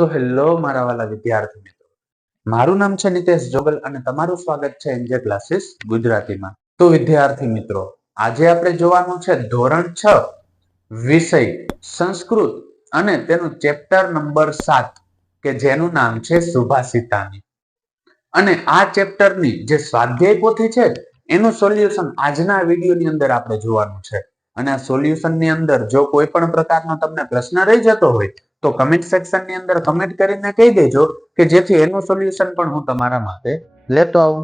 તો હેલો મારા વાલા વિદ્યાર્થી મિત્રો, મારું નામ છે નિતેશ જોગલ અને તમારું સ્વાગત છે એનજે ક્લાસીસ ગુજરાતીમાં. તો વિદ્યાર્થી મિત્રો, આજે આપણે જોવાનું છે ધોરણ 6 વિષય સંસ્કૃત અને તેનું ચેપ્ટર નંબર 7 કે જેનું નામ છે સુભાષિતાની. અને આ ચેપ્ટરની જે સ્વાધ્યાય પોથી છે એનું સોલ્યુશન આજના વિડીયોની અંદર આપણે જોવાનું છે. અને આ સોલ્યુશનની અંદર જો કોઈ પણ પ્રકારનો તમને પ્રશ્ન રહી જતો હોય તો કમેન્ટ સેક્શનની અંદર કમેન્ટ કરીને કહી દેજો કે જેથી એનું સોલ્યુશન પણ હું તમારા માટે લેતો આવું.